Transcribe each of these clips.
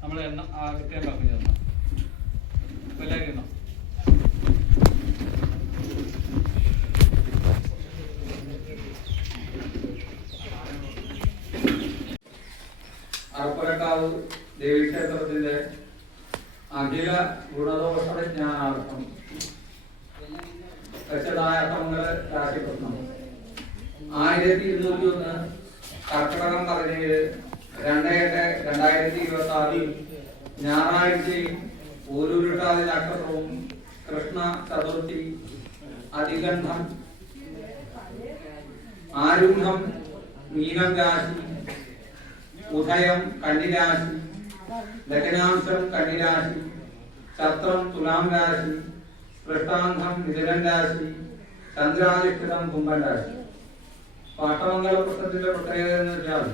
നമ്മൾ എണ്ണ വ്യത്യാസം കമ്പനി തന്ന എല്ലാവരും എണ്ണ അറപ്പരക്കാവ് ദേവീക്ഷേത്രത്തിന്റെ അഖില ഗുണദോഷ ജ്ഞാനാർത്ഥം ദശനായകങ്ങള് രാശിപ്രശ്നം 1201 കർക്കിടകം 17 2/8/2026 ഞായറാഴ്ചയും ഊരുരുട്ടാതി നക്ഷത്രവും കൃഷ്ണ ചതുർത്ഥി അതിഗണ്ഠം ആരൂഢം മീനം രാശി ഉദയം കന്നിരാശി ലഗ്നാംശം കന്നിരാശി ചത്രം തുലാം രാശി പൃഷ്ടാന്തം മിഥുനൻ രാശി ചന്ദ്രാധിഷ്ഠിതം കുംഭൻ രാശി. പാട്ടമംഗല പ്രശ്നത്തിന്റെ പ്രത്യേകത എന്ന് വെച്ചാൽ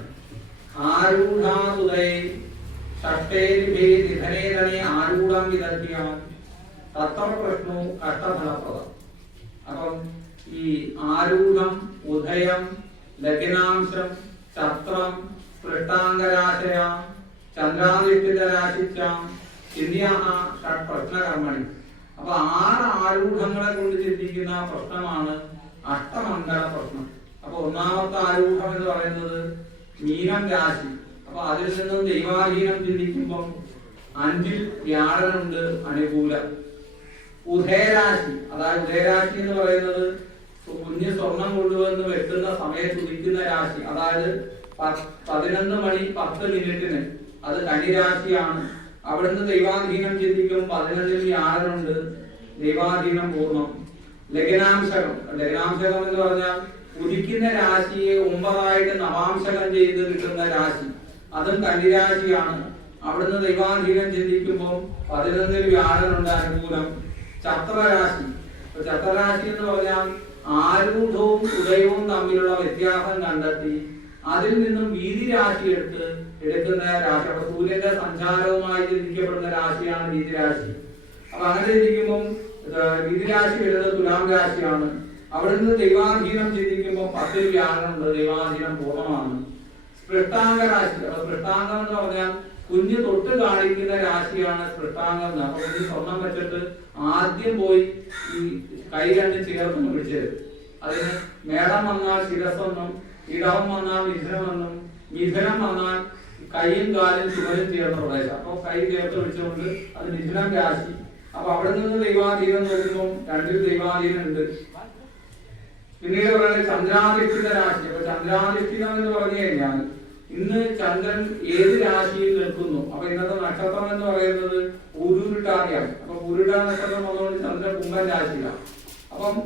ആരൂഢാതുദയ ഷഷ്ടേരിഭേ നിധനേതനെ ആരൂഢം വിദഗ്ധ്യാൻ തത്ര പ്രശ്നവും കഷ്ടഫലപ്രദം. അപ്പം ഈ ആരൂഢം ഉദയം ലഗ്നാംശം ചത്രം പൃഷ്ടാംഗരാശയാം ചന്ദ്രാധിഷ്ഠിത രാശിച്ചാം ഇന്ത്യ ഷഡ് പ്രശ്നകർമ്മണി. അപ്പൊ 6 ആരൂഢങ്ങളെ കൊണ്ട് ചിന്തിക്കുന്ന പ്രശ്നമാണ് അഷ്ടമംഗല പ്രശ്നം. അപ്പൊ ഒന്നാമത്തെ ആരൂഢം എന്ന് പറയുന്നത് മീനം രാശി. അപ്പൊ അതിൽ നിന്നും ദൈവാധീനം ചിന്തിക്കുമ്പം 5-ൽ വ്യാഴനുണ്ട് അനുകൂലം. ഉദയരാശി, അതായത് ഉദയരാശി എന്ന് പറയുന്നത് കുഞ്ഞ് സ്വർണം കൊണ്ടുവന്ന് വെക്കുന്ന സമയത്ത് ഉദിക്കുന്ന രാശി, അതായത് 11:10 അത് കന്നിരാശിയാണ്. അവിടുന്ന് ദൈവാധീനം ചിന്തിക്കും 11-ൽ വ്യാഴനുണ്ട്, ദൈവാധീനം പൂർണ്ണം. ലഗ്നാംശകം എന്ന് പറഞ്ഞാൽ ഉദിക്കുന്ന രാശിയെ 9 നവാംശകം ചെയ്ത് കിട്ടുന്ന രാശി, അതും കന്നിരാശിയാണ്. അവിടുന്ന് ദൈവാധീനം ചിന്തിക്കുമ്പോൾ 11-ൽ വ്യാഴനുണ്ട് അനുകൂലം. ചത്രരാശി, ചത്രരാശി എന്ന് പറഞ്ഞാൽ ആരൂഢവും ഉദയവും തമ്മിലുള്ള വ്യത്യാസം കണ്ടെത്തി അതിൽ നിന്നും വീതി രാശി എടുക്കുന്ന രാശി. അപ്പൊ സൂര്യന്റെ സഞ്ചാരവുമായി ചിന്തിക്കപ്പെടുന്ന രാശിയാണ് വീതി രാശി. അപ്പൊ അങ്ങനെ ചിന്തിക്കുമ്പോൾ വീതി രാശി വരുന്നത് തുലാം രാശിയാണ്. അവിടെ നിന്ന് ദൈവാധീനം ചിന്തിക്കുമ്പോൾ 10-ൽ വ്യാഴനുണ്ട്, ദൈവാധീനം പൂർണ്ണമാണ്. സ്പൃഷ്ടാംഗ രാശി, സ്പൃഷ്ടാംഗം എന്ന് പറഞ്ഞാൽ കുഞ്ഞ് തൊട്ട് കാണിക്കുന്ന രാശിയാണ് സ്പൃഷ്ടാംഗം. അപ്പൊ കുഞ്ഞ് സ്വർണം വെച്ചിട്ട് ആദ്യം പോയി ഈ കൈ രണ്ട് ചേർന്ന് പിടിച്ചത്. അതിന് മേടം വന്നാൽ ശിരസ്സെന്നും, ഇടവം വന്നാൽ മിഥുനമെന്നും, മിഥുനം വന്നാൽ കൈയും കാലും ചുവരും ചേർന്ന പ്രദേശം. അപ്പൊ കൈ ചേർത്ത് പിടിച്ചുകൊണ്ട് അത് മിഥുനം രാശി. അപ്പൊ അവിടെ നിന്ന് ദൈവാധീനം നോക്കുമ്പോൾ 2-ൽ ദൈവാധീനം ഉണ്ട്. പിന്നീട് പറയുന്നത് ചന്ദ്രാധിഷ്ഠിത രാശി. അപ്പൊ ചന്ദ്രാധിഷ്ഠിതം എന്ന് പറഞ്ഞു കഴിഞ്ഞാൽ ഇന്ന് ചന്ദ്രൻ ഏത് രാശിയിൽ നിൽക്കുന്നു. അപ്പൊ ഇന്നത്തെ നക്ഷത്രം എന്ന് പറയുന്നത് പൂരുരുട്ടാതിയാണ്. അപ്പൊ പൂരുരുട്ടാ നക്ഷത്രം വന്നുകൊണ്ട് ചന്ദ്രൻ കുംഭൻ രാശിയിലാണ്.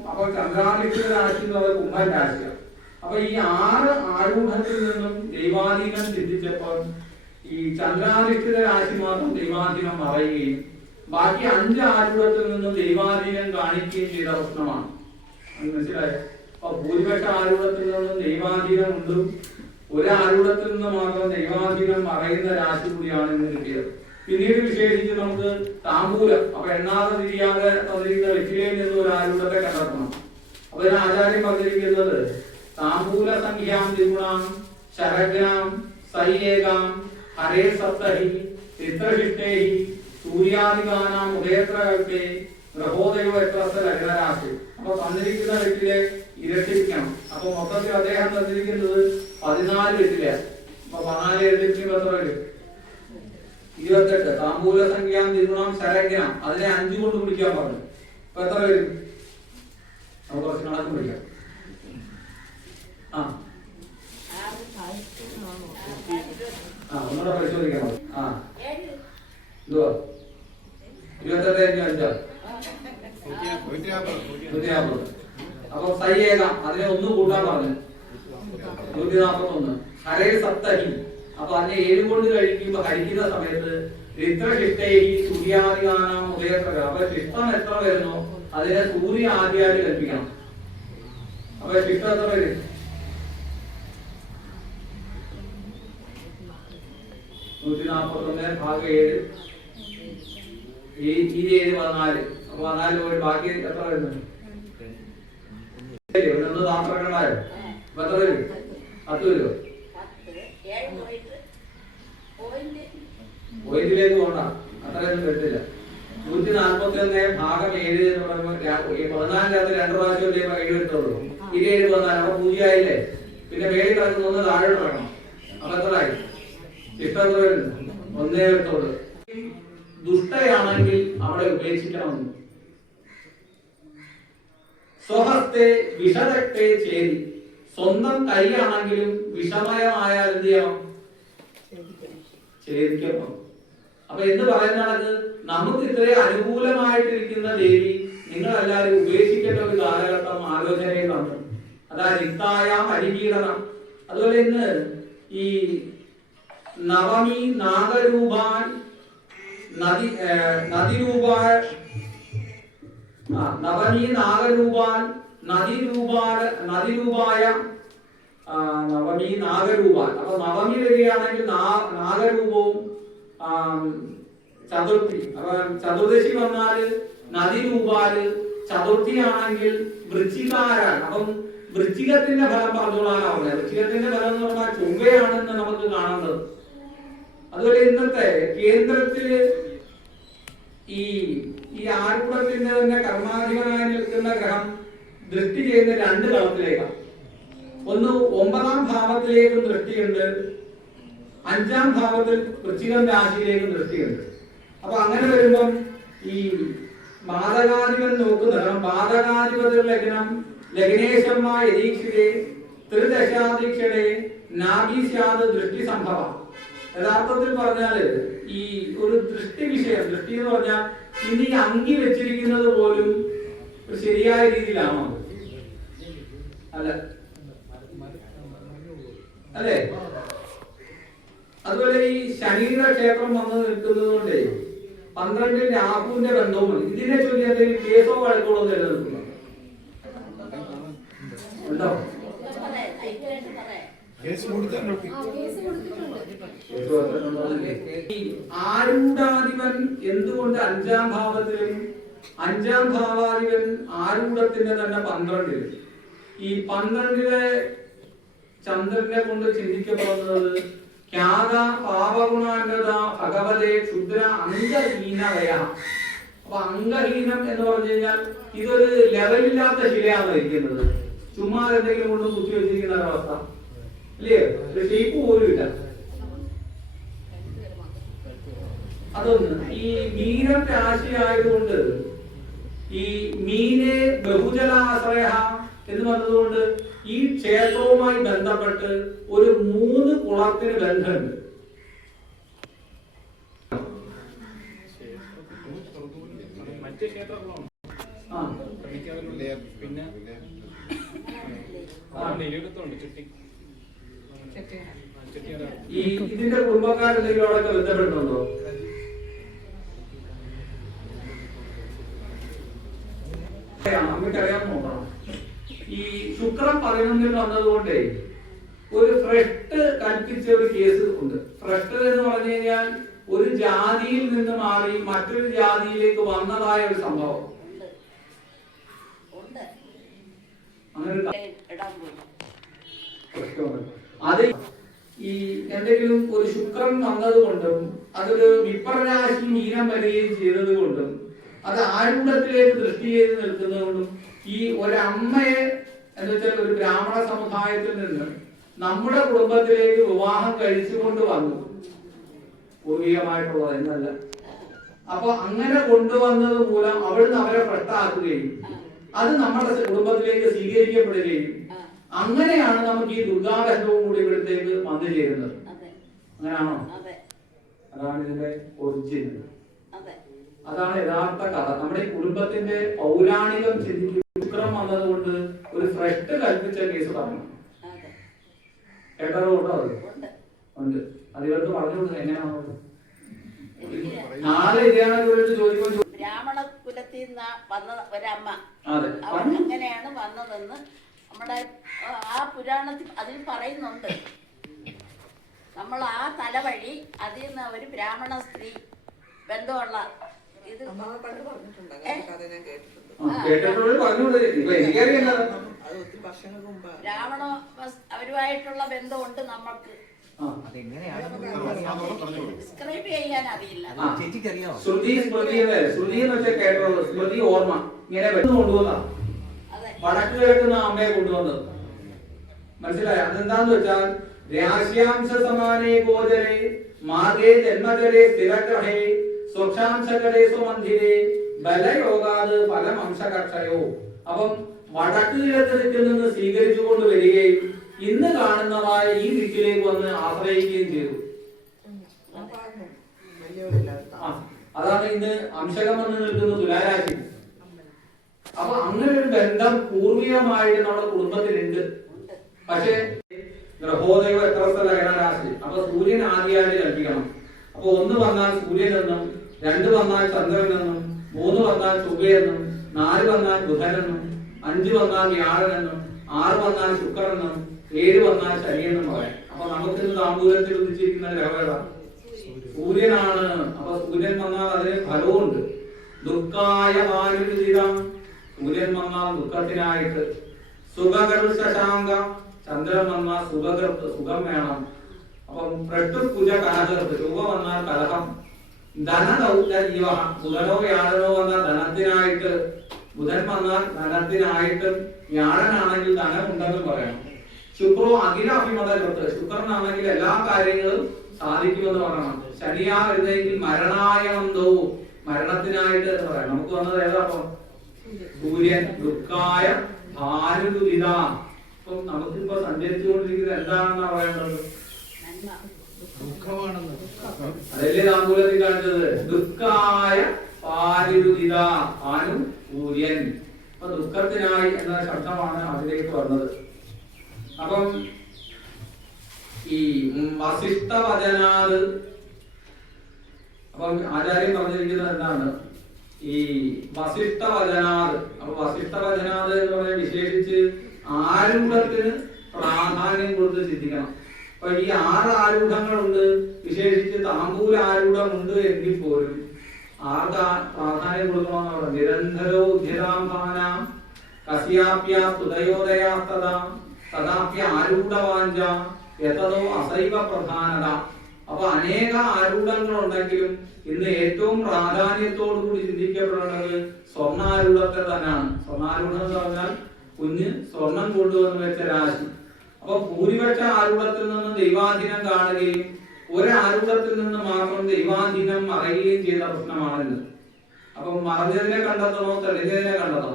അപ്പൊ ചന്ദ്രാധിഷ്ഠിത രാശി എന്ന് പറയുന്നത് കുംഭൻ രാശിയാണ്. അപ്പൊ ഈ 6 ആരൂഢത്തിൽ നിന്നും ദൈവാധീനം ചിന്തിച്ചപ്പോൾ ഈ ചന്ദ്രാധിഷ്ഠിത രാശി മാത്രം ദൈവാധീനം മറയുകയും ബാക്കി 5 ആരൂഢത്തിൽ നിന്നും ദൈവാധീനം കാണിക്കുകയും ചെയ്ത പ്രശ്നമാണ്. മനസ്സിലായോ? അപ്പൊ ഭൂരിപക്ഷ ആരൂഢത്തിൽ നിന്നും ദൈവാധീനം ഉണ്ട്, ഒരു ആരൂഢത്തിൽ നിന്ന് മാത്രം ദൈവാധീനം മറയുന്ന രാശി കൂടിയാണ് ഇന്ന് കിട്ടിയത്. പിന്നീട് വിശേഷിച്ച് നമുക്ക് താമ്പൂലം, അപ്പൊ എണ്ണാതെ തിരിയാതെ തന്നിരിക്കുന്ന വ്യക്തിയിൽ നിന്ന് ഒരു ആരൂഢത്തെ കണ്ടെത്തണം. അപ്പൊ ഇതിന് ആചാര്യം പറഞ്ഞിരിക്കുന്നത് താമ്പൂല സംഖ്യാം ത്രിഗുണാം ശരഗ്നാം സൈയേകാം ഹരേ സപ്തഹി ചിത്രശിഷ്ടേഹി സൂര്യാദികാനാം ഉദയത്രകൽപ്പേ ഗ്രഹോദയോ എത്രസ്ഥ ലഗ്നരാശി. അപ്പൊ തന്നിരിക്കുന്ന വ്യക്തിയെ ഇരട്ടിപ്പിക്കണം. അപ്പൊ മൊത്തത്തിൽ അദ്ദേഹം തന്നിരിക്കുന്നത് 14 വ്യക്തിയിലെ. അപ്പൊ 14 ഇരട്ടിപ്പിക്കുമ്പോ എത്ര വരും? 28. താമ്പൂല സംഖ്യാം ത്രിഗുണം ശരഗ്നാം, അതിനെ 5 കൊണ്ട് പിടിക്കാൻ പറഞ്ഞു. അപ്പൊ എത്ര വരും? നമുക്ക് കുറച്ച് കണക്ക് പിടിക്കാം. ഒന്നുകൂടെ പരിശോധിക്കണം. എന്തുവാ 28 150. അപ്പൊ സയ്യേകാം അതിനെ 1 കൂട്ടാൻ പറഞ്ഞു 141. ഹരേ സപ്തഹി, അപ്പൊ അതിനെ 7 കൊണ്ട് ഹരിക്കുന്ന സമയത്ത് ചിത്രശിഷ്ടേഹി സൂര്യാദികാനാം ഉദയത്രക. അപ്പൊ ശിഷ്ടം എത്ര വരുന്നോ അതിനെ സൂര്യ ആദ്യാദി കൽപ്പിക്കണം. അപ്പൊ ശിഷ്ടം എത്ര വരും? 141 ഭാഗം 7 ഈ 7 14. അപ്പൊ 14 പോയി ബാക്കി എത്ര വരുന്നു? ഒന്ന് താമസണ്ടായോ? അപ്പൊ എത്ര വരും? 10 വരുമോ? പോയിന്റിലേക്ക് പോകണ്ട, അത്രയൊന്നും വരത്തില്ല. 141 ഭാഗം 7 എന്ന് പറയുമ്പോൾ 14 2 പ്രാവശ്യം 7 എടുത്തോളൂ. 7 14. അപ്പൊ 0 ആയില്ലേ? പിന്നെ മേളിൽ കിടക്കുന്ന 1 താഴെ കിടക്കണം. അപ്പൊ എത്രയായി? ഇഷ്ടം 1 എടുത്തോളൂ. ദുഷ്ടയാണെങ്കിൽ അവിടെ ഉപേക്ഷിക്കണമെന്ന്. സ്വഹസ്തെ വിഷരക്തേ ചേരി, സ്വന്തം കൈയാണെങ്കിലും വിഷമയമായാൽ എന്ത് ചെയ്യണം? ഛേദിക്കണം. അപ്പൊ എന്ന് പറയുന്നത് നമുക്ക് ഇത്രയും അനുകൂലമായിട്ടിരിക്കുന്ന ദേവി നിങ്ങളെല്ലാവരും ഉപേക്ഷിക്കേണ്ട ഒരു കാലഘട്ടം ആലോചനയിൽ വന്നു. അതായത് നിത്തായ ഹരിപീഡനം. അതുപോലെ ഇന്ന് ഈ നവമി നാഗരൂപാൻ നദിരൂപായ നവമി നാഗരൂപാൻ നദിരൂപായ നവമി നാഗരൂപാൻ. അപ്പൊ നവമി വരികയാണെങ്കിൽ നാഗരൂപവും ചതുർത്ഥി. അപ്പൊ ചതുർദശി വന്നാല് നദിരൂപാല്, ചതുർത്ഥി ആണെങ്കിൽ വൃശ്ചികാരാൻ. അപ്പം വൃശ്ചികത്തിന്റെ ഫലം പറഞ്ഞോളാനാ പറഞ്ഞത്. വൃശ്ചികത്തിന്റെ ഫലം എന്ന് പറഞ്ഞാൽ ചൊവ്വയാണെന്ന് നമുക്ക് കാണേണ്ടത്. അതുപോലെ ഇന്നത്തെ കേന്ദ്രത്തില് ഈ ഈ ആരൂഢത്തിന്റെ തന്നെ കർമാധിപനായി നിൽക്കുന്ന ഗ്രഹം ദൃഷ്ടി ചെയ്യുന്ന രണ്ട് തലത്തിലേക്കാണ്. ഒന്ന് 9ാം ഭാവത്തിലേക്കും ദൃഷ്ടിയുണ്ട്, 5ാം ഭാവത്തിൽ വൃശ്ചികം രാശിയിലേക്കും ദൃഷ്ടിയുണ്ട്. അപ്പൊ അങ്ങനെ വരുമ്പം ഈ ബാധകാധിപൻ നോക്കുന്നത് ബാധകാധിപതി ലഗ്നം ലഗ്നേശമ്മ യദീക്ഷിതേ ത്രിദശാദീക്ഷയുടെ നാഭീസ്യാദ് ദൃഷ്ടി സംഭവ. യഥാർത്ഥത്തിൽ പറഞ്ഞാല് ഈ ഒരു ദൃഷ്ടി വിഷയം, ദൃഷ്ടി എന്ന് പറഞ്ഞാൽ ഇനി അങ്കി വെച്ചിരിക്കുന്നത് പോലും ഒരു ശരിയായ രീതിയിലാണോ? അല്ല അല്ലേ? അതുപോലെ ഈ ശനിയുടെ ക്ഷേത്രം വന്ന് നിൽക്കുന്നത് കൊണ്ടേ 12 രാഹുവിന്റെ ബന്ധവും ഇതിനെ ചൊല്ലി എന്തെങ്കിലും കേസോ വഴക്കുകളോ നിലനിൽക്കുന്നു ഉണ്ടോ? ആരൂഢാധിപൻ എന്തുകൊണ്ട് 5ാം ഭാവത്തിലും 5ാം ഭാവാധിപൻ ആരൂഢത്തിന്റെ തന്നെ 12-ൽ, ഈ 12-ലെ ചന്ദ്രനെ കൊണ്ട് ചിന്തിക്കപ്പെടുന്നത് ഖ്യാത പാപഗുണാംഗത ഭഗവതേ ക്ഷുദ്ര അംഗഹീനവയ. അപ്പൊ അംഗഹീനം എന്ന് പറഞ്ഞു കഴിഞ്ഞാൽ ഇതൊരു ലെവലില്ലാത്ത ശിലയാണ് ഇരിക്കുന്നത്, ചുമ്മാ എന്തെങ്കിലും കൊണ്ട് കുത്തി വെച്ചിരിക്കുന്ന ഒരവസ്ഥ അല്ലേ? ഒരു ഷേപ്പ് പോലും ഇല്ല. അതൊന്ന്. ഈ മീനം രാശി ആയതുകൊണ്ട് ഈ മീനെ ബഹുജലാശ്രയ എന്ന് പറഞ്ഞതുകൊണ്ട് ഈ ക്ഷേത്രവുമായി ബന്ധപ്പെട്ട് ഒരു 3 കുളത്തിന് ബന്ധമുണ്ട്. ഈ ഇതിന്റെ കുടുംബക്കാരെന്തെങ്കിലും അവിടെ ബന്ധപ്പെടുന്നുണ്ടോ? നമുക്കറിയാൻ നോക്കണം. ഈ ശുക്രൻ 11-ൽ വന്നതുകൊണ്ടേ ഒരു ഫ്രഷ്ട് കൽപ്പിച്ച ഒരു കേസ് ഉണ്ട്. ഫ്രഷ്ട് എന്ന് പറഞ്ഞു കഴിഞ്ഞാൽ ഒരു ജാതിയിൽ നിന്ന് മാറി മറ്റൊരു ജാതിയിലേക്ക് വന്നതായ ഒരു സംഭവം. അങ്ങനെ അത് ഈ എന്തെങ്കിലും ഒരു ശുക്രൻ വന്നതുകൊണ്ടും അതൊരു വിപ്രരാശി മീനം വരികയും ചെയ്തത് കൊണ്ടും അത് ആരൂഢത്തിലേക്ക് ദൃഷ്ടി ചെയ്ത് നിൽക്കുന്നതുകൊണ്ടും ഈ ഒരമ്മയെ എന്ന് വെച്ചാൽ ഒരു ബ്രാഹ്മണ സമുദായത്തിൽ നിന്ന് നമ്മുടെ കുടുംബത്തിലേക്ക് വിവാഹം കഴിച്ചുകൊണ്ട് വന്നു, പൂർവികമായിട്ടുള്ളത് എന്നല്ല. അപ്പൊ അങ്ങനെ കൊണ്ടുവന്നത് മൂലം അവിടുന്ന് അവരെ ഭ്രഷ്ടാക്കുകയും അത് നമ്മുടെ കുടുംബത്തിലേക്ക് സ്വീകരിക്കപ്പെടുകയും അങ്ങനെയാണ് നമുക്ക് ഈ ദുർഗാബന്ധവും കൂടി ഇവിടത്തേക്ക് വന്നു ചേരുന്നത്. അങ്ങനെയാണോ? അതാണ് ഇതിന്റെ ഒറിജിൻ, അതാണ് യഥാർത്ഥ കഥ. നമ്മുടെ ഈ കുടുംബത്തിന്റെ പൗരാണികം ചിന്തിക്കും. ശുക്രം വന്നതുകൊണ്ട് ഒരു ഫ്രഷ്ട് കൽപ്പിച്ച കേസ് പറഞ്ഞു കേട്ടോ? ഉണ്ടോ? അത് ഉണ്ട്. അത് ഇവർക്ക് പറഞ്ഞു കൊടുക്കുന്നത് എങ്ങനെയാണോ? നാളെ ഇതേണ ചോദിക്കുമ്പോൾ ബ്രാഹ്മണ കുലത്തിൽ നിന്ന് വന്ന ഒരമ്മ അങ്ങനെയാണ് വന്നതെന്ന് നമ്മുടെ ആ പുരാണത്തിൽ അതിൽ പറയുന്നുണ്ട്. നമ്മൾ ആ തലവഴി അതിൽ നിന്ന് ഒരു ബ്രാഹ്മണ സ്ത്രീ ബന്ധമുള്ള ഇത് ബ്രാഹ്മണ അവരുമായിട്ടുള്ള ബന്ധമുണ്ട്. നമ്മൾക്ക് ഡിസ്ക്രൈബ് ചെയ്യാൻ അറിയില്ല. ശ്രുതി എന്ന് വെച്ചാൽ കേട്ടോളൂ. സ്മൃതി ഓർമ്മ ഇങ്ങനെ കൊണ്ടുവന്ന വടക്ക് കിഴക്കുന്ന അമ്മയെ കൊണ്ടുവന്നത് മനസ്സിലായ? അതെന്താന്ന് വെച്ചാൽ രാശ്യാംശ സമാനേ ഗോചരേ മാർഗേ ജന്മജരേ സ്ഥിരഗ്രഹേ സ്വക്ഷാംശകരേ സ്വമന്ദിരേ ബലയോഗാത് ഫലമംശകക്ഷയോ. അപ്പം വടക്ക് കിഴക്ക് ദിക്കിൽ നിന്ന് സ്വീകരിച്ചുകൊണ്ട് വരികയും ഇന്ന് കാണുന്നതായ ഈ ദിക്കിലേക്ക് വന്ന് ആശ്രയിക്കുകയും ചെയ്തു. അതാണ് ഇന്ന് അംശകം വന്ന് നിൽക്കുന്ന തുലാരാശി. അപ്പൊ അങ്ങനെ ഒരു ബന്ധം പൂർവികമായിട്ട് നമ്മുടെ കുടുംബത്തിലുണ്ട്. പക്ഷെ ഗ്രഹോദയം എത്ര ലഗ്നരാശി. അപ്പൊ സൂര്യൻ ആദ്യമായിട്ട് കൽപ്പിക്കണം. അപ്പൊ 1 വന്നാൽ സൂര്യൻ എന്നും, 2 വന്നാൽ ചന്ദ്രൻ എന്നും, 3 വന്നാൽ ചൊവ്വയെന്നും, 4 വന്നാൽ ബുധനെന്നും, 5 വന്നാൽ വ്യാഴനെന്നും, 6 വന്നാൽ ശുക്രനെന്നും, 7 വന്നാൽ ശനിയെന്നും പറയാം. അപ്പൊ നമുക്ക് ഇന്ന് താമ്പൂലത്തിൽ ഉദിച്ചിരിക്കുന്ന ഗ്രഹവേദ സൂര്യനാണ്. അപ്പൊ സൂര്യൻ വന്നാൽ അതിന് ഫലവുമുണ്ട്. ദുഃഖായ വായുജിതം, സൂര്യൻ വന്നാൽ ദുഃഖത്തിനായിട്ട്. സുഖകർ ശശാങ്ക, ചന്ദ്രൻ വന്നാൽ സുഖം വേണം. അപ്പം പ്രട്ടുകുജ കലഹർത്ത്, ചൊവ്വ വന്നാൽ കലഹം. ധനദൗത്യ ജീവ. ബുധനോ വ്യാഴനോ വന്ന ധനത്തിനായിട്ട്, ബുധൻ വന്നാൽ ധനത്തിനായിട്ട്, വ്യാഴനാണെങ്കിൽ ധനമുണ്ടെന്ന് പറയണം. ശുക്രോ അഖില അഭിമത കൃത്ത്, ശുക്രനാണെങ്കിൽ എല്ലാ കാര്യങ്ങളും സാധിക്കുമെന്ന് പറയണം. ശനിയാ വരുന്നെങ്കിൽ മരണായന്തോ, മരണത്തിനായിട്ട് എന്ന് പറയാം. നമുക്ക് വന്നത് ഏതാ? അപ്പം സൂര്യൻ. ദുഃഖായ ഭാനുദുരിത. അപ്പം നമുക്കിപ്പോ സഞ്ചരിച്ചുകൊണ്ടിരിക്കുന്നത് എന്താണെന്നാ പറയേണ്ടത്? അതല്ലേ താമ്പൂലത്തിൽ കാണിച്ചത്? ദുഃഖായ ഭാനുദുരിത. ഭാനു സൂര്യൻ. അപ്പൊ ദുഃഖത്തിനായി എന്ന ശബ്ദമാണ് അതിലേക്ക് വന്നത്. അപ്പം ഈ വസിഷ്ഠ വചനാത്, അപ്പം ആചാര്യം പറഞ്ഞിരിക്കുന്നത് എന്താണ്? ഈ വസിഷ്ഠ വചനാത്. അപ്പൊ വസിഷ്ഠ വചനാത് എന്ന് പറഞ്ഞാൽ വിശേഷിച്ച് ആരൂഢത്തിന് പ്രാധാന്യം കൊടുത്ത് ചിന്തിക്കണം. അപ്പൊ ഈ 6 ആരൂഢങ്ങളുണ്ട്. വിശേഷിച്ച് താമ്പൂല ആരൂഢമുണ്ട് എങ്കിൽ പോലും ആർക്കാ പ്രാധാന്യം കൊടുക്കണമെന്ന് പറഞ്ഞു? നിരന്തരോ ഉദ്യതാംഭാന കസ്യാപ്യ സ്തുതയോദയാസ്തത തഥാപ്യ ആരൂഢവാഞ്ച യതോ അസൈവ പ്രധാനത. അപ്പൊ അനേക ആരൂഢങ്ങൾ ഉണ്ടെങ്കിലും ഇന്ന് ഏറ്റവും പ്രാധാന്യത്തോടു കൂടി ചിന്തിക്കപ്പെടേണ്ടത് സ്വർണ്ണാരൂഢത്തെ തന്നെയാണ്. സ്വർണ്ണാരൂഢം എന്ന് പറഞ്ഞാൽ കുഞ്ഞ് സ്വർണം കൊണ്ടുവന്ന് വെച്ച രാശി. അപ്പൊ ഭൂരിപക്ഷ ആരൂഢത്തിൽ നിന്ന് ദൈവാധീനം കാണുകയും ഒരാരൂഢത്തിൽ നിന്ന് മാത്രം ദൈവാധീനം മറയുകയും ചെയ്ത പ്രശ്നമാണിത്. അപ്പം മറഞ്ഞതിനെ കണ്ടെത്തണോ തെളിഞ്ഞതിനെ കണ്ടെത്തണോ?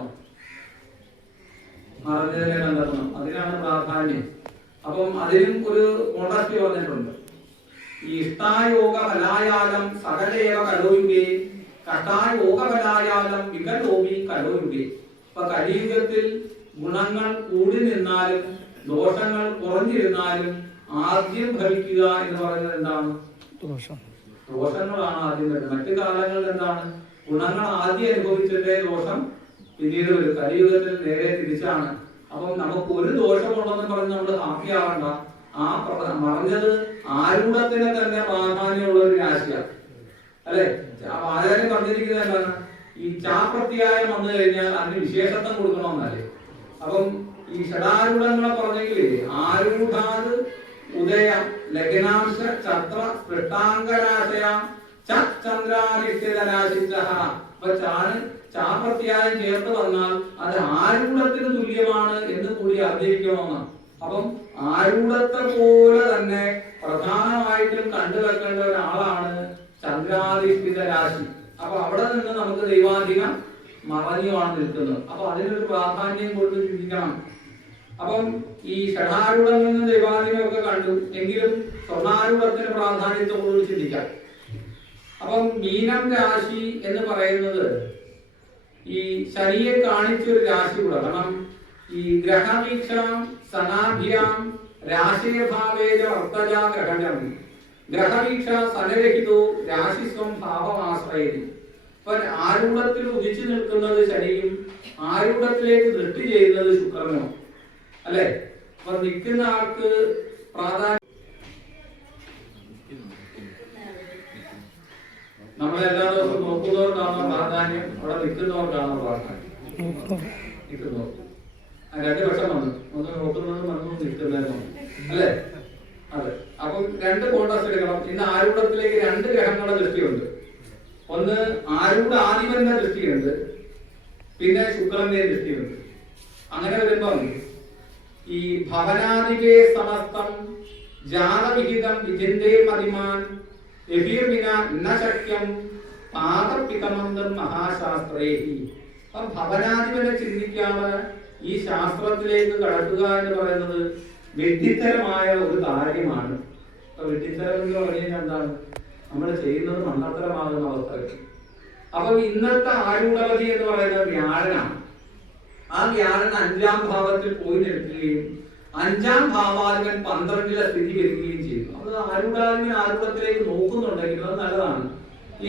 മറഞ്ഞതിനെ കണ്ടെത്തണം. അതിനാണ് പ്രാധാന്യം. അപ്പം അതിനും ഒരു കോണ്ടാക്ട് പറഞ്ഞിട്ടുണ്ട്. ഈ ഇഷ്ടായോഗ ഫലായാലം സകലേവ കലോയുഗേ കഷ്ടായോഗ ഫലായാലം വികലോപി കലോയുഗേ. അപ്പൊ കലിയുഗത്തിൽ ഗുണങ്ങൾ കൂടി നിന്നാലും ദോഷങ്ങൾ കുറഞ്ഞിരുന്നാലും ആദ്യം ഭവിക്കുക എന്ന് പറയുന്നത് എന്താണ്? ദോഷങ്ങളാണ് ആദ്യം വരുന്നത്. മറ്റു കാലങ്ങളിൽ എന്താണ്? ഗുണങ്ങൾ ആദ്യം അനുഭവിച്ചിട്ടേ ദോഷം പിന്നീട് വരും. കലിയുഗത്തിൽ നേരെ തിരിച്ചാണ്. അപ്പം നമുക്ക് ഒരു ദോഷമുണ്ടെന്ന് പറഞ്ഞ് നമ്മൾ ഹാപ്പി ആവണ്ട. ആ പറഞ്ഞത് ആരൂഢത്തിന് തന്നെ പ്രാധാന്യമുള്ള ഒരു രാശിയാണ്, അല്ലെ? ആചാര്യം പറഞ്ഞിരിക്കുന്നത് എന്താണ്? ഈ ചാപ്രത്യായം വന്നു കഴിഞ്ഞാൽ അതിന് വിശേഷത്വം കൊടുക്കണമെന്നല്ലേ. അപ്പം ഈ ഷഡാരൂഢങ്ങളെ പറഞ്ഞെങ്കിലേ ആരൂഢാത് ഉദയം ലഗ്നാംശ ചത്ര സ്പൃഷ്ടാംഗരാശയ ചന്ദ്രാരിഷ്ടരാശിച്ച. അപ്പൊ ചാപ്രത്യായം ചേർത്ത് വന്നാൽ അത് ആരൂഢത്തിന് തുല്യമാണ് എന്ന് കൂടി അറിഞ്ഞിരിക്കണമെന്നാണ്. അപ്പം ആരൂഢത്തെ പോലെ തന്നെ പ്രധാനമായിട്ടും കണ്ടുവെക്കേണ്ട ഒരാളാണ് ചന്ദ്രാധിഷ്ഠിത രാശി. അപ്പൊ അവിടെ നിന്ന് നമുക്ക് ദൈവാധീനം മറഞ്ഞുമാണ് നിൽക്കുന്നത്. അപ്പൊ അതിനൊരു പ്രാധാന്യം കൊണ്ട് ചിന്തിക്കണം. അപ്പം ഈ ഷഡാരൂഢത്തിൽ നിന്ന് ദൈവാധീനം ഒക്കെ കണ്ടു, എങ്കിലും സ്വർണ്ണാരൂഢത്തിന് പ്രാധാന്യത്തോട് ചിന്തിക്കാം. അപ്പം മീനം രാശി എന്ന് പറയുന്നത് ഈ ശനിയെ കാണിച്ചൊരു രാശി കൂടെ. കാരണം ഈ ഗ്രഹവീക്ഷണം സനാഭ്യാം രാശിഭാവേജ വർത്തജ ഗ്രഹണം ഗ്രഹവീക്ഷ സനരഹിതോ രാശിസ്വം ഭാവമാശ്രയതി. അപ്പൊ ആരൂഢത്തിൽ ഉദിച്ചു നിൽക്കുന്നത് ശനിയും ആരൂഢത്തിലേക്ക് ദൃഷ്ടി ചെയ്യുന്നത് ശുക്രനോ, അല്ലെ? അപ്പൊ നിൽക്കുന്ന ആൾക്ക് പ്രാധാന്യം. നമ്മളെല്ലാ ദിവസവും നോക്കുന്നവർക്കാണോ പ്രാധാന്യം, അവിടെ നിൽക്കുന്നവർക്കാണോ പ്രാധാന്യം? നിൽക്കുന്നവർ. രണ്ട് വർഷം വന്നു, ഒന്ന് നോക്കുന്നതും വന്നു നിൽക്കുന്നതും, അല്ലെ? അതെ. അപ്പം രണ്ട് കോൺട്രാസ്റ്റ് എടുക്കണം. ഇന്ന് ആരൂഢത്തിലേക്ക് 2 ഗ്രഹങ്ങളുടെ ദൃഷ്ടിയുണ്ട്. ഒന്ന് ആരൂഢ ആദിപന്റെ ദൃഷ്ടിയുണ്ട്, പിന്നെ ശുക്രന്റെ ദൃഷ്ടിയുണ്ട്. അങ്ങനെ വരുമ്പം ഈ ഭവനാദികേ സമസ്തം ജാതവിഹിതം വിചിന്തേ മതിമാൻ എബിർവിന ന ശക്യം പാദപിതമന്തം മഹാശാസ്ത്രേഹി. അപ്പം ഭവനാധിപനെ ചിന്തിക്കാതെ ഈ ശാസ്ത്രത്തിലേക്ക് കടക്കുക എന്ന് പറയുന്നത് വിഡ്ഢിത്തരമായ ഒരു കാര്യമാണ്. അപ്പൊ വിഡ്ഢിത്തരം എന്ന് പറഞ്ഞാൽ എന്താണ്? നമ്മൾ ചെയ്യുന്നത് മണ്ടത്തരമാകുന്ന അവസ്ഥ. അപ്പൊ ഇന്നത്തെ ആരൂഢവതി എന്ന് പറയുന്നത് വ്യാഴനാണ്. ആ വ്യാഴൻ 5ാം ഭാവത്തിൽ പോയി നിൽക്കുകയും 5ാം ഭാവാധിപൻ 12ലെ സ്ഥിതി വരികയും ചെയ്തു. അത് ആരൂഢാധിപൻ ആരൂഢത്തിലേക്ക് നോക്കുന്നുണ്ടെങ്കിലും അത് നല്ലതാണ്.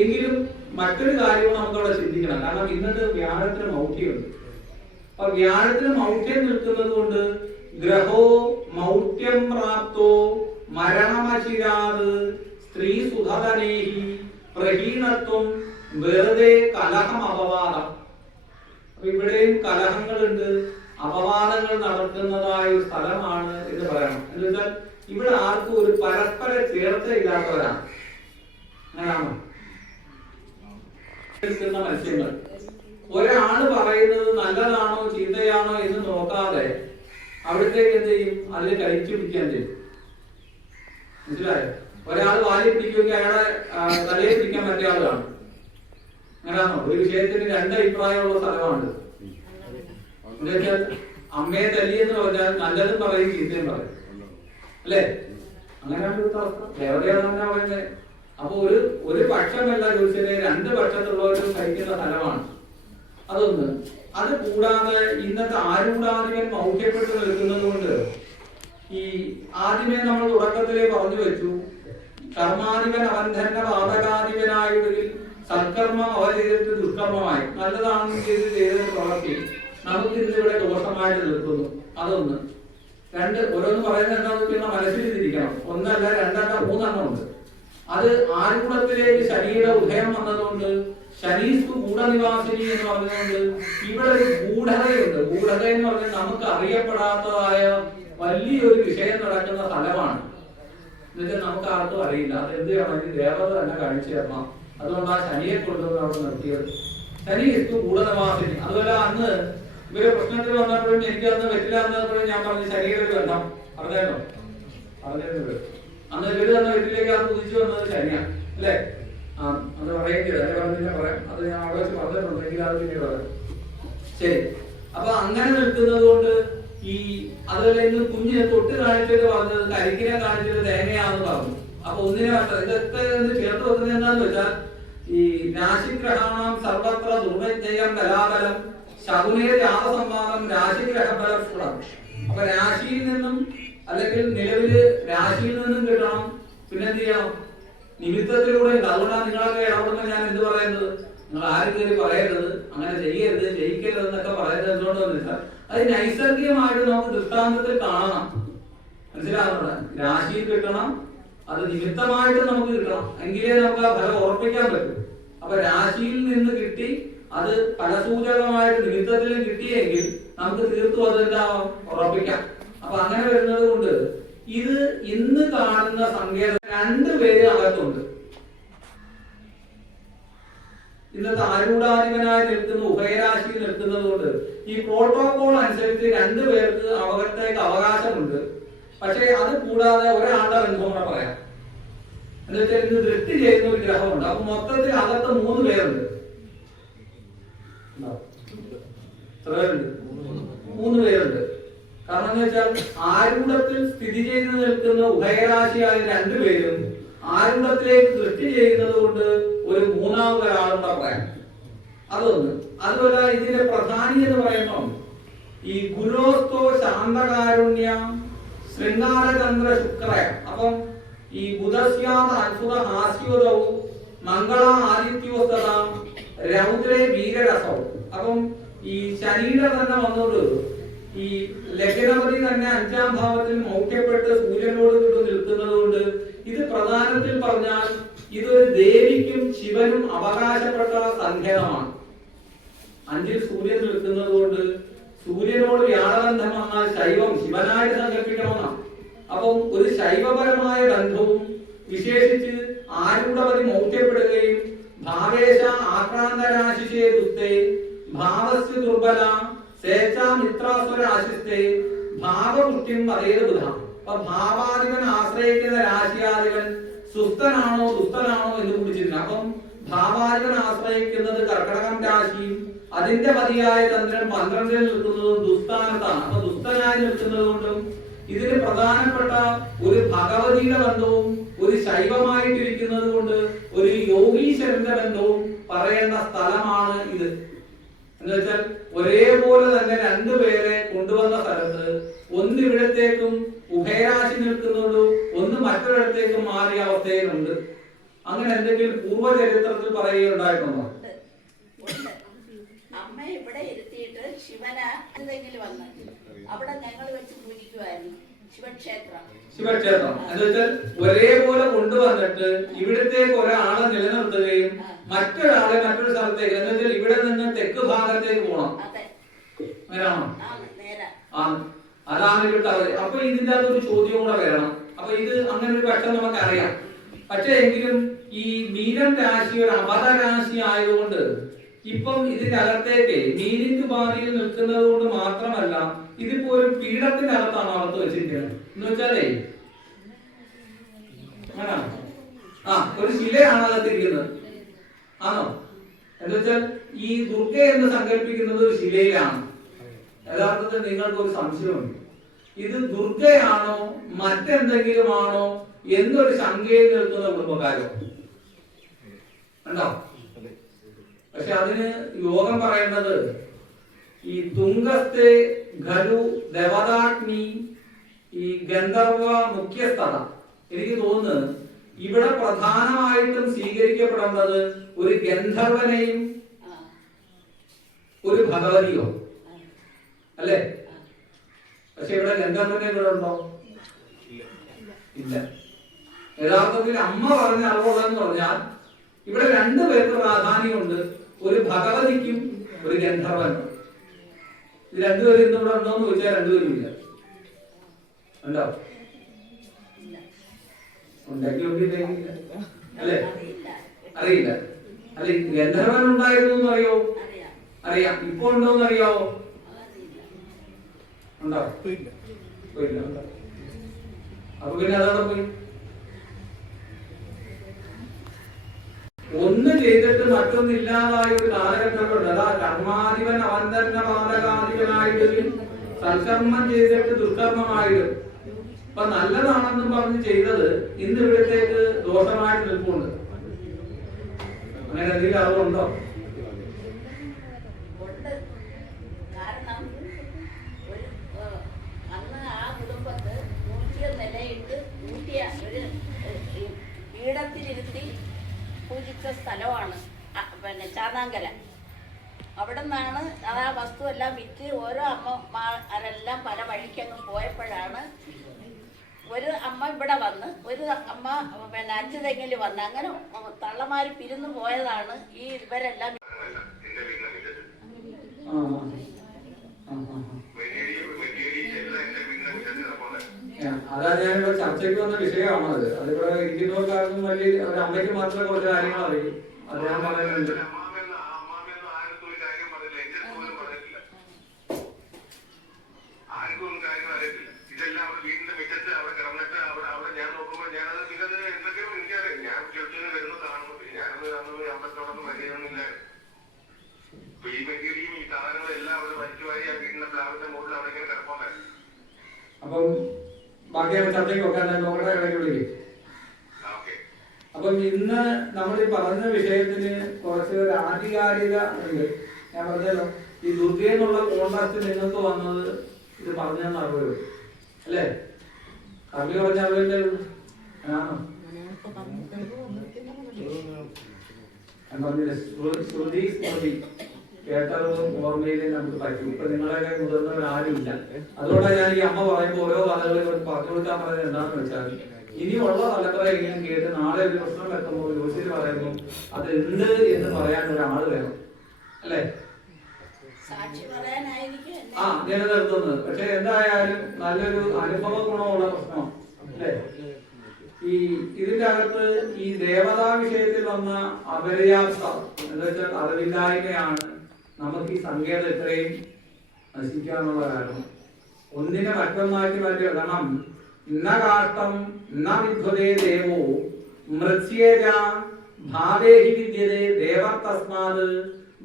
എങ്കിലും മറ്റൊരു കാര്യവും നമുക്കവിടെ ചിന്തിക്കണം. കാരണം ഇന്നത്തെ വ്യാഴത്തിന് മൗഢ്യമുണ്ട്. അപ്പൊ വ്യാഴത്തിന് മൗഢ്യം നിൽക്കുന്നത് കൊണ്ട് ഗ്രഹോ മൗഢ്യം പ്രാപ്തോ മരണമചിരാത് സ്ത്രീ സുധനേഹി പ്രഹീണത്വം വെറുതെ കലഹം അപവാദം. അപ്പൊ ഇവിടെയും കലഹങ്ങളുണ്ട്, അപവാദങ്ങൾ നടക്കുന്നതായ ഒരു സ്ഥലമാണ് എന്ന് പറയണം. എന്ന് വെച്ചാൽ ഇവിടെ ആർക്കും ഒരു പരസ്പര ചേർച്ച ഇല്ലാത്തവരാണ്. അങ്ങനെയാണോ? നിൽക്കുന്ന മത്സ്യങ്ങൾ ഒരാള് പറയുന്നത് നല്ലതാണോ ചീത്തയാണോ എന്ന് നോക്കാതെ അവിടത്തേക്ക് എന്ത് ചെയ്യും, അതിൽ കഴിച്ചു പിടിക്കാൻ ചെയ്യും. മനസ്സിലായോ? ഒരാൾ വാലി പിടിക്കുമെങ്കിൽ അയാളെ തലയിൽ പിടിക്കാൻ മറ്റേ ആൾ കാണും. അങ്ങനെയാണോ? ഒരു വിഷയത്തിന് രണ്ട് അഭിപ്രായമുള്ള സ്ഥലമാണ്. എന്നുവെച്ചാൽ അമ്മയെ തല്ലി എന്ന് പറഞ്ഞാൽ നല്ലതും പറയും ചീത്തയും പറയും, അല്ലേ? അങ്ങനെയാണ് ഇവിടുത്തെ അവസ്ഥ. ദേവതയാണ് പറയുന്നത്. അപ്പൊ ഒരു പക്ഷമല്ല ചോദിച്ചാല് രണ്ട് പക്ഷത്തുള്ളവരും കഴിക്കുന്ന സ്ഥലമാണ്. അതൊന്ന്. അത് കൂടാതെ ഇന്നത്തെ ആരൂഢാധിപൻ മൗഢ്യപ്പെട്ട് നിൽക്കുന്നത് കൊണ്ട് ഈ ആദ്യമേ നമ്മൾ തുടക്കത്തിലേ പറഞ്ഞു വെച്ചു, കർമാധിപൻ അവൻ തന്നെ വാതകാധിപനായൊടുകിൽ സൽക്കർമ്മം അവ ചെയ്തിട്ട് ദുഷ്കർമ്മമായി, നല്ലതാണെന്ന് ചെയ്ത് പ്രവർത്തി നമുക്ക് ഇന്നിവിടെ ദോഷമായിട്ട് നിൽക്കുന്നു. അതൊന്ന്. രണ്ട്. ഓരോന്ന് പറയുന്നത് എന്താണെന്ന് വെച്ചാൽ മനസ്സിലിരിക്കണം. ഒന്നല്ല, രണ്ടല്ല, മൂന്നെണ്ണം ഉണ്ട്. അത് ആരൂഢത്തിലേക്ക് ശനിയുടെ ഉദയം വന്നതുകൊണ്ട് ശനീസ്കു ഗൂഢനിവാസിനി എന്ന് പറഞ്ഞുകൊണ്ട് ഇവിടെ ഒരു ഗൂഢതയുണ്ട്. ഗൂഢത എന്ന് പറഞ്ഞാൽ നമുക്ക് അറിയപ്പെടാത്തതായ വലിയൊരു വിഷയം നടക്കുന്ന സ്ഥലമാണ്. എന്നുവെച്ചാൽ നമുക്ക് ആർക്കും അറിയില്ല. അത് എന്ത് ചെയ്യണമെങ്കിൽ ദേവത തന്നെ കാണിച്ചു തരണം. അതുകൊണ്ട് ആ ശനിയെ കൊണ്ടുവന്ന് അവിടെ നിർത്തിയത്. ശനീസ്കു ഗൂഢനിവാസിനി. അതുപോലെ അന്ന് ഇവര് പ്രശ്നത്തിൽ വന്നപ്പോഴും എനിക്ക് അന്ന് പറ്റില്ല എന്നപ്പോഴും ഞാൻ പറഞ്ഞു ശനിയുടെ ഒരു ബന്ധം പറഞ്ഞല്ലോ, പറഞ്ഞിരുന്നത്. അന്ന് ഇവര് തന്നെ വീട്ടിലേക്ക് അത് കുതിച്ചു വന്നത് ശനിയാണ്, അല്ലേ? അത് പറയുകയും ചെയ്തു. അല്ലെ പറഞ്ഞില്ല പറയാം. അത് ഞാൻ അവിടെ വെച്ച് പറഞ്ഞിട്ടുണ്ടെങ്കിൽ അത് പിന്നീട് പറയാം. ശരി. അപ്പൊ അങ്ങനെ നിൽക്കുന്നത് കൊണ്ട് ഈ അതുപോലെ ഇന്ന് കുഞ്ഞിനെ തൊട്ട് കാണിച്ചിട്ട് പറഞ്ഞത് കരിക്കിനെ കാണിച്ചിട്ട് തേങ്ങയാണെന്ന് പറഞ്ഞു. അപ്പൊ ഒന്നിനെ ഇതൊക്കെ ചേർത്ത് വെക്കുന്നത് എന്താന്ന് വെച്ചാൽ ഈ രാശിഗ്രഹണം സർവത്ര ദുർവിജയം കലാബലം ശകുനേ ജാതസംവാദം രാശിഗ്രഹബലം. അപ്പൊ രാശിയിൽ നിന്നും അല്ലെങ്കിൽ നിലവില് രാശിയിൽ നിന്നും കിട്ടണം. പിന്നെ എന്ത് ചെയ്യണം? നിമിത്തത്തിലൂടെ. അതുകൊണ്ടാണ് നിങ്ങളൊക്കെ ഇടപെടുമ്പോൾ ഞാൻ എന്ത് പറയുന്നത്, നിങ്ങൾ ആരും കയറി പറയരുത്, അങ്ങനെ ചെയ്യരുത്, ജയിക്കരുത് എന്നൊക്കെ പറയുന്നത് എന്തുകൊണ്ടെന്ന് വെച്ചാൽ അത് നൈസർഗികമായിട്ട് നമുക്ക് ദൃഷ്ടാന്തത്തിൽ കാണണം. മനസ്സിലാവുന്നത്? രാശിയിൽ കിട്ടണം, അത് നിമിത്തമായിട്ട് നമുക്ക് കിട്ടണം, എങ്കിലേ നമുക്ക് ആ ഫലം ഉറപ്പിക്കാൻ പറ്റും. അപ്പൊ രാശിയിൽ നിന്ന് കിട്ടി, അത് ഫലസൂചകമായിട്ട് നിമിത്തത്തിലും കിട്ടിയെങ്കിൽ നമുക്ക് തീർത്തും അതെന്താവും, ഉറപ്പിക്കാം. അപ്പൊ അങ്ങനെ വരുന്നത് കൊണ്ട് ഇത് ഇന്ന് കാണുന്ന സങ്കേതം രണ്ടുപേര് അകത്തുണ്ട്. ഇന്നത്തെ ആരൂഢാധിപനായി നിൽക്കുന്ന ഉഭയരാശിയിൽ നിൽക്കുന്നത് കൊണ്ട് ഈ പ്രോട്ടോകോൾ അനുസരിച്ച് രണ്ടുപേർക്ക് അകത്തേക്ക് അവകാശമുണ്ട്. പക്ഷെ അത് കൂടാതെ ഒരാളുടെ ബന്ധം കൂടെ പറയാം. എന്ന് വെച്ചാൽ ഇന്ന് ദൃഷ്ടി ചെയ്യുന്ന ഒരു ഗ്രഹമുണ്ട്. അപ്പൊ മൊത്തത്തിൽ അകത്ത് 3 പേരുണ്ട്. 3 പേരുണ്ട്. കാരണം എന്ന് വെച്ചാൽ ആരൂഢത്തിൽ സ്ഥിതി ചെയ്ത് നിൽക്കുന്ന ഉഭയരാശിയായ 2 പേരും ആരൂഢത്തിലേക്ക് ദൃഷ്ടി ചെയ്യുന്നത് കൊണ്ട് ഒരു മൂന്നാമത് ഒരാളുടെ പറയാം. അതൊന്ന്. അതുപോലെ ഇതിന്റെ പ്രധാനി എന്ന് പറയുമ്പോൾ ഈ ഗുരോസ്തോ ശാന്തകാരുണ്യ ശൃംഗാരചന്ദ്ര ശുക്ര. അപ്പം ഈ ബുധസ്യാത അത്ഭുത ഹാസ്യോദവും മംഗള ആദിത്യോസ്തത രൗദ്രേ വീരരസവും. അപ്പം ഈ ശനിയുടെ തന്നെ വന്നോട് ഈ ലഗ്നപതി തന്നെ 5ാം ഭാവത്തിൽ മൗഢ്യപ്പെട്ട് സൂര്യനോട് കൂടി നിൽക്കുന്നത് കൊണ്ട് ഇത് പ്രധാനത്തിൽ പറഞ്ഞാൽ ഇതൊരു ദേവിക്കും ശിവനും അവകാശപ്പെട്ട സങ്കേതമാണ്. 5ൽ സൂര്യൻ നിൽക്കുന്നത് കൊണ്ട് സൂര്യനോട് വ്യാഴബന്ധം വന്നാൽ ശൈവം ശിവനായിട്ട് സങ്കല്പിക്കണമെന്നാണ്. അപ്പം ഒരു ശൈവപരമായ ബന്ധവും വിശേഷിച്ച് ആരൂഢപതി മൗഢ്യപ്പെടുകയും ഭാവേശ ആക്രാന്തരാശിഷേ ദുസ്തേ ഭാവസ്യ ദുർബല മിത്രാസുരാശിസ്തേ ഭാവപുഷ്ടിം അതേത് ബുധ. അപ്പൊ ഭാവാധിപൻ ആശ്രയിക്കുന്ന രാശിയാധിപൻ സുസ്ഥനാണോ ദുസ്തനാണോ എന്ന് കുടിച്ചിരുന്നു. അപ്പം ഭാവാധിപൻ ആശ്രയിക്കുന്നത് കർക്കടകം രാശിയും അതിന്റെ പതിയായ ചന്ദ്രൻ 12ൽ നിൽക്കുന്നതും ദുസ്ഥാനത്താണ്. അപ്പൊ ദുസ്തനായി നിൽക്കുന്നത് കൊണ്ടും ഇതിന് പ്രധാനപ്പെട്ട ഒരു ഭഗവതിയുടെ ബന്ധവും ഒരു ശൈവമായിട്ടിരിക്കുന്നത് കൊണ്ട് ഒരു യോഗീശ്വരന്റെ ബന്ധവും പറയേണ്ട സ്ഥലമാണ് ഇത്. എന്ന് വെച്ചാൽ ഒരേപോലെ തന്നെ 2 പേരെ കൊണ്ടുവന്ന സ്ഥലത്ത് ഒന്ന് ഇവിടത്തേക്കും ഉഭയരാശി നിൽക്കുന്നുള്ളൂ, ഒന്ന് മറ്റൊരിടത്തേക്കും മാറിയ അവസ്ഥയിലുണ്ട്. അങ്ങനെ എന്തെങ്കിലും പൂർവ്വചരിത്രത്തിൽ പറയുകയുണ്ടായിട്ടുണ്ടോ? അമ്മ ഇവിടെ ഇരുത്തിയിട്ട് ശിവന എന്തെങ്കിലും വന്ന് അവിടെ ഞങ്ങൾ വെച്ച് പൂജിക്കുമായിരുന്നു. ശിവക്ഷേത്രം എന്ന് വെച്ചാൽ ഒരേപോലെ കൊണ്ടുവന്നിട്ട് ഇവിടത്തേക്ക് ഒരാളെ നിലനിർത്തുകയും മറ്റൊരാളെ മറ്റൊരു സ്ഥലത്തേക്ക്, എന്ന് വെച്ചാൽ ഇവിടെ നിന്ന് തെക്ക് ഭാഗത്തേക്ക് പോകണം. അങ്ങനെയാണോ? അതാണ് ഇവിടുത്തെ അവസ്ഥ. അപ്പൊ ഇതിന്റെ അകത്തൊരു ചോദ്യം കൂടെ വരണം. അപ്പൊ ഇത് അങ്ങനെ ഒരു പക്ഷം നമുക്ക് അറിയാം. പക്ഷെ എങ്കിലും ഈ മീനൻ രാശി ഒരു അപരരാശി ആയതുകൊണ്ട് ഇപ്പം ഇതിന്റെ അകത്തേക്ക് മീനിന്റെ പാതിയിൽ നിൽക്കുന്നത് കൊണ്ട് മാത്രമല്ല, ഇതിപ്പോ ഒരു പീഠത്തിന്റെ അകത്താണ് അകത്ത് വെച്ചിരിക്കുന്നത്. എന്ന് വെച്ചാലേ ഒരു ശിലയാണ് അകത്തിരിക്കുന്നത്. ആണോ? എന്ന് വെച്ചാൽ ഈ ദുർഗ എന്ന് സങ്കല്പിക്കുന്നത് ഒരു ശിലയിലാണ്. യഥാർത്ഥത്തിൽ നിങ്ങൾക്ക് ഒരു സംശയമുണ്ട്, ഇത് ദുർഗയാണോ മറ്റെന്തെങ്കിലും ആണോ എന്നൊരു ശങ്കയിൽ നിൽക്കുന്ന കുടുംബക്കാരോ ഉണ്ടോ? പക്ഷെ അതിന് യോഗം പറയേണ്ടത് ഈ തുങ്കത്തെ ഖലു ദേവതാഗ്നി, ഈ ഗന്ധർവ മുഖ്യസ്ഥത. എനിക്ക് തോന്നുന്നത് ഇവിടെ പ്രധാനമായിട്ടും സ്വീകരിക്കപ്പെടേണ്ടത് ഒരു ഗന്ധർവനെയും ഒരു ഭഗവതിയോ അല്ലേ? പക്ഷെ ഇവിടെ ഗന്ധർവനെ ഇവിടെ ഉണ്ടോ? ഇല്ല. യഥാർത്ഥത്തിൽ അമ്മ പറഞ്ഞ അറിവുള്ളതെന്ന് പറഞ്ഞാൽ ഇവിടെ രണ്ടുപേർക്ക് പ്രാധാന്യമുണ്ട്, ഒരു ഭഗവതിക്കും ഒരു ഗന്ധർവനും. ഇത് രണ്ടുപേരും ഇന്നിവിടെ ഉണ്ടോ എന്ന് ചോദിച്ചാൽ രണ്ടുപേരും ഇല്ല. ഉണ്ടോ? ഉണ്ടാക്കി നോക്കിയിട്ടില്ല അല്ലേ? അറിയില്ല. അല്ലെ ഗന്ധർവൻ ഉണ്ടായിരുന്നു എന്ന് അറിയോ? അറിയാം. ഇപ്പൊ ഉണ്ടോ എന്ന് അറിയാവോ? ഉണ്ടോ? പോയില്ല. അപ്പൊ പിന്നെ അതോടെ പോയി. ഒന്ന് ചെയ്തിട്ട് മറ്റൊന്നില്ലാതായ ഒരു കാലഘട്ടമുണ്ട്. അതാ കർമാധിപൻ അവൻ തന്നെ ബാലകാധിപനായിട്ടും സൽക്കർമ്മം ചെയ്തിട്ട് ദുഷ്കർമ്മമായിട്ടും. അപ്പൊ നല്ലതാണെന്നും പറഞ്ഞ് ചെയ്തത് ഇന്ന് ഇവിടത്തേക്ക് ദോഷമായിട്ട് നിൽപ്പുണ്ട്. അങ്ങനെ എന്തെങ്കിലും അറിവുണ്ടോ? പീഠത്തിലിരുത്തി പൂജിച്ച സ്ഥലമാണ് പിന്നെ ചാന്നാങ്കര. അവിടെ നിന്നാണ് ആ വസ്തു എല്ലാം വിറ്റ് ഓരോ അമ്മമാരെല്ലാം പല വഴിക്കങ്ങ് പോയപ്പോഴാണ് ഒരു അമ്മ ഇവിടെ വന്ന്, ഒരു അമ്മ പിന്നെ അഞ്ചുതെങ്ങിൽ വന്ന്, അങ്ങനെ തള്ളമാര് പിരിന്നു പോയതാണ് ഈ ഇവരെല്ലാം. അതാ ഞാനിവിടെ ചർച്ചയ്ക്ക് വന്ന വിഷയമാണത്. അതിവിടെ ഇരിക്കുന്നവർക്കാർക്കും വലിയ ഒരു അമ്മയ്ക്ക് മാത്രമേ കുറച്ച് കാര്യങ്ങൾ അറിയും. അത് ഞാൻ പറയുന്നുണ്ട്. അപ്പം ബാക്കി ചർച്ചയ്ക്ക് വെക്കാൻ നോക്കട്ടെ, ഇടയ്ക്ക് വിളിക്കും. അപ്പം ഇന്ന് നമ്മൾ ഈ പറഞ്ഞ വിഷയത്തിന് കുറച്ച് ഒരു ആധികാരിക ഉണ്ട്. ഞാൻ പറഞ്ഞല്ലോ, ഈ ദുർഗയെന്നുള്ള കോൺടാക്ട് നിങ്ങൾക്ക് വന്നത് ഇത് പറഞ്ഞെന്ന് അറിവുള്ളൂ അല്ലേ? കവി പറഞ്ഞ അറിവില്ലേ ഉള്ളൂ? ആണോ? ഞാൻ പറഞ്ഞില്ലേ, ശ്രുതി സ്മൃതി കേട്ടതും ഓർമ്മയിലും നമുക്ക് പറ്റും. ഇപ്പൊ നിങ്ങളെയൊക്കെ മുതിർന്നവരാരുമില്ല. അതുകൊണ്ടാണ് ഞാൻ ഈ അമ്മ പറയുമ്പോൾ ഓരോ കഥകളും പറഞ്ഞു കൊടുക്കാൻ പറയുന്നത് എന്താണെന്ന് വെച്ചാൽ, ഇനിയുള്ള തലമുറ എങ്കിലും കേട്ട് നാളെ ഒരു പ്രശ്നം എത്തുമ്പോൾ ജോസിയിൽ പറയുമ്പോൾ അത് ഉണ്ട് എന്ന് പറയാൻ ഒരാൾ വേണം അല്ലേ? നിലനിർത്തുന്നത്. പക്ഷെ എന്തായാലും നല്ലൊരു അനുഭവ ഗുണമുള്ള പ്രശ്നമാണ് അല്ലേ? ഈ ഇതിന്റെ അകത്ത് ഈ ദേവതാ വിഷയത്തിൽ വന്ന അപര്യാപ്ത എന്ന് വെച്ചാൽ അറിവില്ലായ്മയാണ് നമുക്ക് ഈ സങ്കേതം ഇത്രയും നശിക്കാനുള്ള കാരണം. ഒന്നിനെ മറ്റൊന്നാക്കി മാറ്റി ഇടണം. ന കാഷ്ടം ന വിദ്വതേ ദേവോ മൃത്യേജ ഭാവേഹി വിദ്യതേ ദേവതസ്മാത്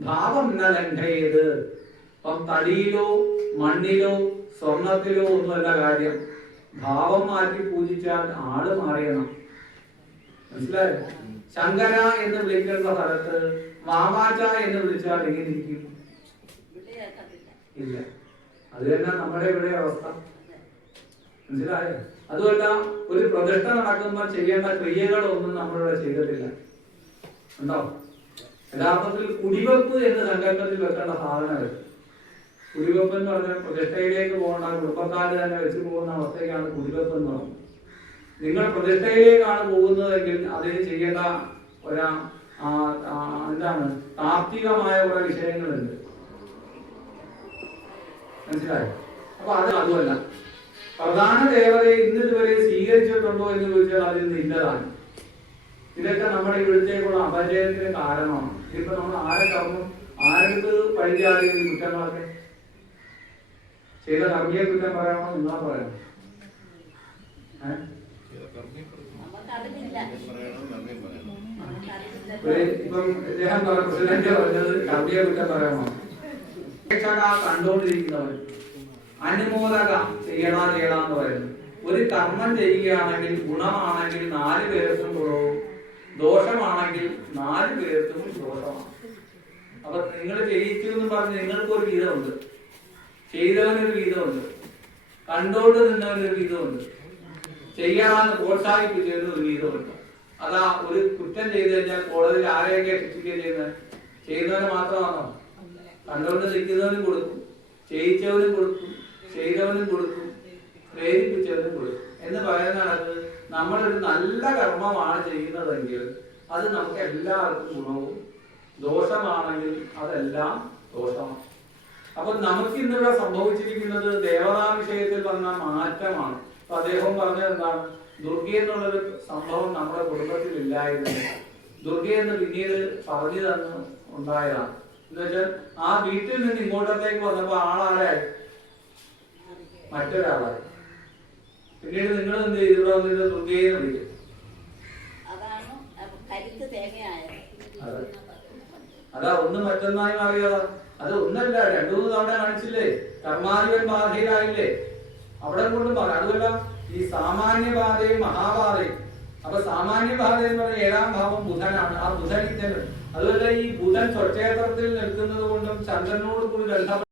ഭാവം ന ലംഘയേത്. അപ്പം തടിയിലോ മണ്ണിലോ സ്വർണത്തിലോ ഒന്നുമല്ല കാര്യം. ഭാവം മാറ്റി പൂജിച്ചാൽ ആള് മാറിയണം. മനസ്സിലായോ? ശങ്കര എന്ന് വിളിക്കേണ്ട സ്ഥലത്ത് മാമാച എന്ന് വിളിച്ചാൽ എങ്ങനെ ഇരിക്കും? ഇല്ല. അത് തന്നെ നമ്മുടെ ഇവിടെ അവസ്ഥ. മനസ്സിലായോ? അതുമല്ല, ഒരു പ്രതിഷ്ഠ നടക്കുമ്പോൾ ചെയ്യേണ്ട ക്രിയകളൊന്നും നമ്മളിവിടെ ചെയ്തിട്ടില്ല. ഉണ്ടോ? യഥാർത്ഥത്തിൽ കുടിവെപ്പ് എന്ന് സങ്കല്പത്തിൽ വെക്കേണ്ട സാധനങ്ങൾ. കുടിവെപ്പ് എന്ന് പറഞ്ഞാൽ പ്രതിഷ്ഠയിലേക്ക് പോകേണ്ട കുടുംബക്കാര് തന്നെ വെച്ച് പോകുന്ന അവസ്ഥയ്ക്കാണ് കുടിവെപ്പ് എന്ന് പറയുന്നത്. നിങ്ങൾ പ്രതിഷ്ഠയിലേക്കാണ് പോകുന്നതെങ്കിൽ അതിന് ചെയ്യേണ്ട എന്താണ് താത്വികമായ കുറെ വിഷയങ്ങളുണ്ട്. മനസ്സിലായോ? അപ്പൊ അതുമല്ല, പ്രധാന ദേവതയെ ഇന്നിതുവരെ സ്വീകരിച്ചിട്ടുണ്ടോ എന്ന് ചോദിച്ചാൽ അതിൽ നിന്ന് ഇല്ലതാണ്. ഇതൊക്കെ നമ്മുടെ ഇവിടുത്തേക്കുള്ള അപജയത്തിന് കാരണമാണ്. ഇതിപ്പോ നമ്മൾ ആരെ കർമ്മം ആരെടുത്ത് പഴിച്ചാടി ഈ കുറ്റങ്ങളൊക്കെ ചെയ്ത കർമ്മിയെ കുറ്റം പറയണോ നിങ്ങളാ പറയണം? ഇപ്പം ഇദ്ദേഹം പ്രസിഡന്റ് പറഞ്ഞത് കർമ്മിയെ കുറ്റം പറയണോ? കണ്ടുകൊണ്ടിരിക്കുന്നവർ അനുമോദക ചെയ്യണമെന്ന് പറയുന്നു. ഒരു കർമ്മം ചെയ്യുകയാണെങ്കിൽ ഗുണമാണെങ്കിൽ 4 പേർക്കും ഗുണവും, ദോഷമാണെങ്കിൽ 4 പേർക്കും ദോഷമാണ്. അപ്പൊ നിങ്ങൾ ചെയ്യിച്ചു എന്ന് പറഞ്ഞ് നിങ്ങൾക്കൊരു വീതമുണ്ട്, ചെയ്തവനൊരു വീതമുണ്ട്, കണ്ടോണ്ട് നിന്നവനൊരു വീതമുണ്ട്, ചെയ്യാമെന്ന് പ്രോത്സാഹിപ്പിച്ചതിന് ഒരു വീതമുണ്ട്. അതാ ഒരു കുറ്റം ചെയ്തു കഴിഞ്ഞാൽ കോടതിയിൽ ആരെയൊക്കെ ശിക്ഷിക്കുകയും ചെയ്യുന്നത്? ചെയ്യുന്നവന് മാത്രമാണോ? കണ്ടോണ്ട് നിൽക്കുന്നവനും കൊടുക്കും, ചെയ്യിച്ചവനും കൊടുക്കും, ചെയ്തവനും കൊടുക്കും, പ്രേരിപ്പിച്ചവനും കൊടുക്കും എന്ന് പറയുന്നതാണ്. നമ്മളൊരു നല്ല കർമ്മമാണ് ചെയ്യുന്നതെങ്കിൽ അത് നമുക്ക് എല്ലാവർക്കും ഗുണവും, ദോഷമാണെങ്കിൽ അതെല്ലാം ദോഷമാണ്. അപ്പൊ നമുക്ക് ഇന്നിവിടെ സംഭവിച്ചിരിക്കുന്നത് ദേവതാ വിഷയത്തിൽ വന്ന മാറ്റമാണ്. അപ്പൊ അദ്ദേഹം പറഞ്ഞത് എന്താണ്? ദുർഗ എന്നുള്ളൊരു സംഭവം നമ്മുടെ കുടുംബത്തിൽ ഇല്ലായിരുന്നു. ദുർഗ എന്ന് പിന്നീട് പറഞ്ഞു തന്നു ഉണ്ടായതാണ്. എന്ന് വെച്ചാൽ ആ വീട്ടിൽ നിന്ന് ഇങ്ങോട്ടത്തേക്ക് വന്നപ്പോ ആളാരായി? മറ്റൊരാളായി. പിന്നീട് നിങ്ങൾ എന്ത് ചെയ്തു? വന്നിട്ട് ദുർഗയെ വിളിക്കും. അതാ ഒന്ന് മറ്റൊന്നായി മാറിയതാ. അത് ഒന്നല്ല, 2-3 തവണ കാണിച്ചില്ലേ? കർമാധിപൻ ബാധയിലായില്ലേ? അവിടെ കൊണ്ടും പറയാം. അതുമല്ല ഈ സാമാന്യ ബാധയും മഹാബാധയും. അപ്പൊ സാമാന്യ ബാധ എന്ന് പറഞ്ഞാൽ 7ാം ഭാവം ബുധനാണ്. ആ ബുധൻ ഇങ്ങനെ. അതുമല്ല ഈ ബുധൻ സ്വക്ഷേത്രത്തിൽ നിൽക്കുന്നത് കൊണ്ടും ചന്ദ്രനോട് കൂടി